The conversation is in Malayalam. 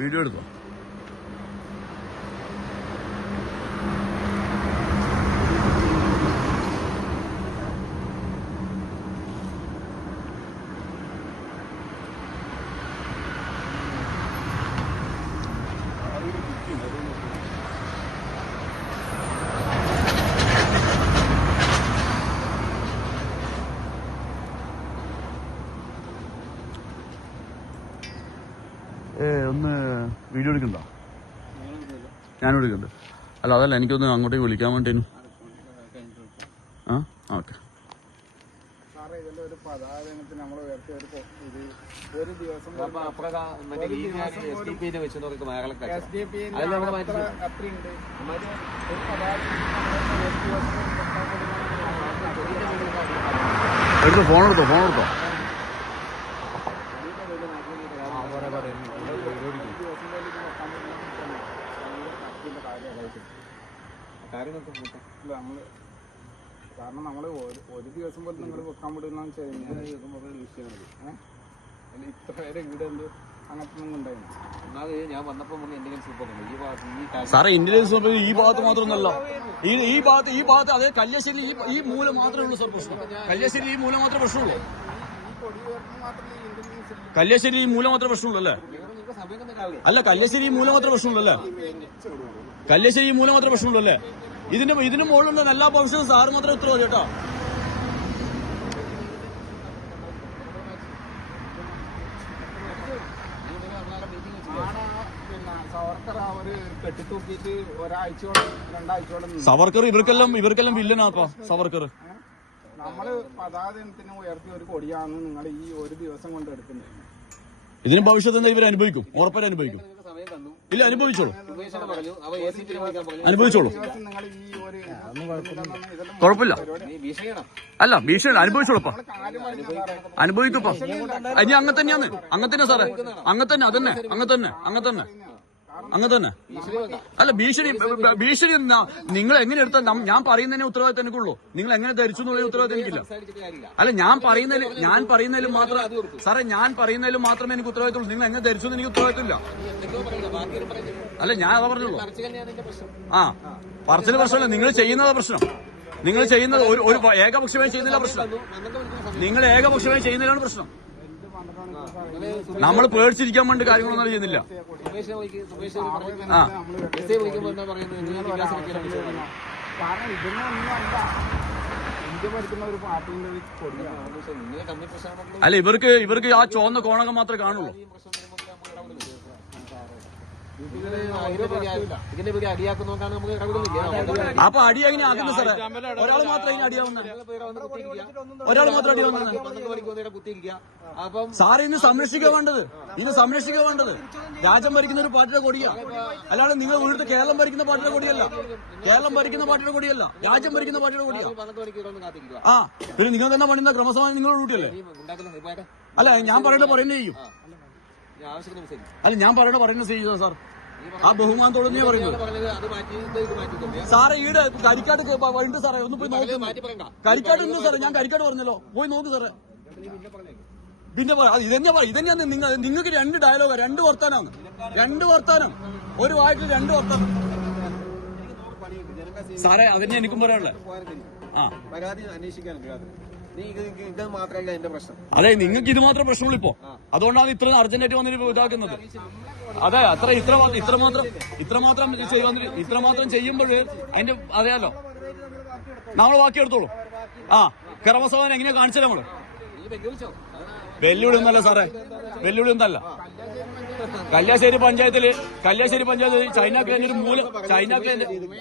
വീഡിയോ എടുത്തോ. ഒന്ന് വീഡിയോ എടുക്കണ്ട, ഞാനും എടുക്കുന്നുണ്ട്. അല്ല അതല്ല, എനിക്കൊന്ന് അങ്ങോട്ടേക്ക് വിളിക്കാൻ വേണ്ടേനു. ആ ഓക്കെ. എടുത്തോ, ഫോണെടുത്തോ. കാരണം നമ്മള് ഒരു ദിവസം പോലും നിങ്ങൾ വെക്കാൻ വിടുന്ന ഇത്ര പേരെ ഇവിടെ എന്ത് അങ്ങനത്തെ ഒന്നും ഉണ്ടായിരുന്നു. ഞാൻ വന്നപ്പോ എന്തെങ്കിലും സൂപ്പർ സാറേ, ഇന്റലിജൻസ് ഈ ഭാഗത്ത് മാത്രമൊന്നുമല്ല, ഈ ഭാഗത്ത് അതേ കല്യാശ്ശേരി ഈ മൂല മാത്രമേ ഉള്ളൂ സാർ പ്രശ്നം. കല്യാശ്ശേരി ഈ മൂല മാത്രമേ പ്രശ്നമുള്ളൂ. കല്യാശ്ശേരി ഈ മൂല മാത്രമേ പ്രശ്നമുള്ളൂ അല്ലേ? അല്ല, കല്യാശ്ശേരി ഈ മൂല മാത്രമേ പ്രശ്നമുള്ളൂ അല്ലേ? കല്യാശ്ശേരി ഈ മൂല മാത്രമേ പ്രശ്നമുള്ളൂ അല്ലേ? ഇതിന് മുകളിലുള്ള എല്ലാ പ്രൊഫഷനും സാറ് മാത്രമേ ഉത്തരവാദി കേട്ടോ. സവർക്കർ ഇവർക്കെല്ലാം വില്ലനാക്കോ സവർക്കർ. നമ്മള് പതാകത്തിന് ഉയർത്തി ഒരു കൊടിയാണെന്ന് നിങ്ങൾ ഈ ഒരു ദിവസം കൊണ്ട് എടുക്കുന്നത്. ഇതിന് ഭവിഷ്യത്ത് ഇവർ അനുഭവിക്കും, ഉറപ്പായിട്ട് അനുഭവിക്കും. ഇല്ല, അനുഭവിച്ചോളൂ. കുഴപ്പമില്ല. അല്ല, ഭീഷണി അനുഭവിച്ചോളൂപ്പാ, അനുഭവിക്കുപ്പാ. ഇനി അങ്ങനെ തന്നെ സാറേ, അങ്ങനെ തന്നെ. അല്ല, ഭീഷണി നിങ്ങൾ എങ്ങനെ എടുത്താൽ ഞാൻ പറയുന്നതിനെ ഉത്തരവാദിത്തം എനിക്കുള്ളൂ. നിങ്ങൾ എങ്ങനെ ധരിച്ചു എന്നുള്ള ഉത്തരവാദിത്തം എനിക്കില്ല. അല്ല, ഞാൻ പറയുന്നതിലും മാത്രം സാറേ, ഞാൻ പറയുന്നതിലും മാത്രമേ എനിക്ക് ഉത്തരവാദിത്തമുള്ളൂ. നിങ്ങൾ എങ്ങനെ ധരിച്ചു എനിക്ക് ഉത്തരവാദിത്തമില്ല. അല്ല, ഞാൻ അതാ പറഞ്ഞുള്ളൂ. ആ, പറച്ചില് പ്രശ്നമല്ല, നിങ്ങൾ ചെയ്യുന്നതാ പ്രശ്നം. നിങ്ങൾ ചെയ്യുന്നത് ഒരു ഏകപക്ഷമായി ചെയ്യുന്നില്ല പ്രശ്നം. നിങ്ങൾ ഏകപക്ഷമായി ചെയ്യുന്നതിലാണ് പ്രശ്നം. നമ്മൾ പേടിച്ചിരിക്കാൻ വേണ്ടി കാര്യങ്ങളൊന്നും ചെയ്യുന്നില്ല. അല്ല, ഇവർക്ക് ആ ചുവന്ന കോണകം മാത്രമേ കാണുള്ളൂ. അപ്പൊ അടി എങ്ങനെ ആകുന്നത് സാറേ? ഒരാൾ മാത്രം ഇതിന് അടിയാവുന്നത്, സാറ് ഇന്ന് സംരക്ഷിക്കുക വേണ്ടത് രാജ്യം ഭരിക്കുന്ന ഒരു പാർട്ടിയുടെ കൊടിയാ. അല്ലാതെ നിങ്ങൾ വീട്ടിൽ കേരളം ഭരിക്കുന്ന പാർട്ടിയുടെ കൊടിയല്ല, രാജ്യം ഭരിക്കുന്ന പാർട്ടിയുടെ കൊടിയാ. ആ, പിന്നെ നിങ്ങൾ തന്നെ പണിയുന്ന ക്രമസമാധാനം നിങ്ങളുടെ ഡ്യൂട്ടിയല്ലേ? അല്ല, ഞാൻ പറയുന്നത് ചെയ്യും. അല്ല, ഞാൻ പറയുന്നത് ചെയ്യോ സാർ? ആ ബഹുമാനത്തോട് നീ പറയുന്നത് സാറേ. ഈടെ കരിക്കാട് ഉണ്ട് സാറേ, ഒന്ന് പോയി നോക്ക്. കരിക്കാട് ഉണ്ട് സാറേ, ഞാൻ കരിക്കാട് പറഞ്ഞല്ലോ, പോയി നോക്ക് സാറേ. പിന്നെ ഇതന്നെയാണ് നിങ്ങൾക്ക് രണ്ട് ഡയലോഗാ, രണ്ട് വർത്താനം ഒരു വായിട്ടിൽ രണ്ട് വർത്താനം സാറേ. അതന്നെ എനിക്കും പറയാനുള്ളത്. ആ, അതെ, നിങ്ങൾക്ക് ഇത് മാത്രം പ്രശ്നമുള്ളൂ ഇപ്പോ. അതുകൊണ്ടാണ് ഇത്ര അർജന്റായിട്ട് വന്നിട്ട് ഇതാക്കുന്നത്. അതെ, ഇത്രമാത്രം ചെയ്യുമ്പോൾ അതിന്റെ അറിയാലോ. നമ്മൾ ബാക്കിയെടുത്തോളൂ. ആ, ക്രമസമാധാനം എങ്ങനെയാ കാണിച്ചാൽ നമ്മള് വെല്ലുവിളി ഒന്നല്ല സാറേ, വെല്ലുവിളി ഒന്നല്ല. കല്യാശ്ശേരി പഞ്ചായത്തില് ചൈന ക്ലൈന്റ്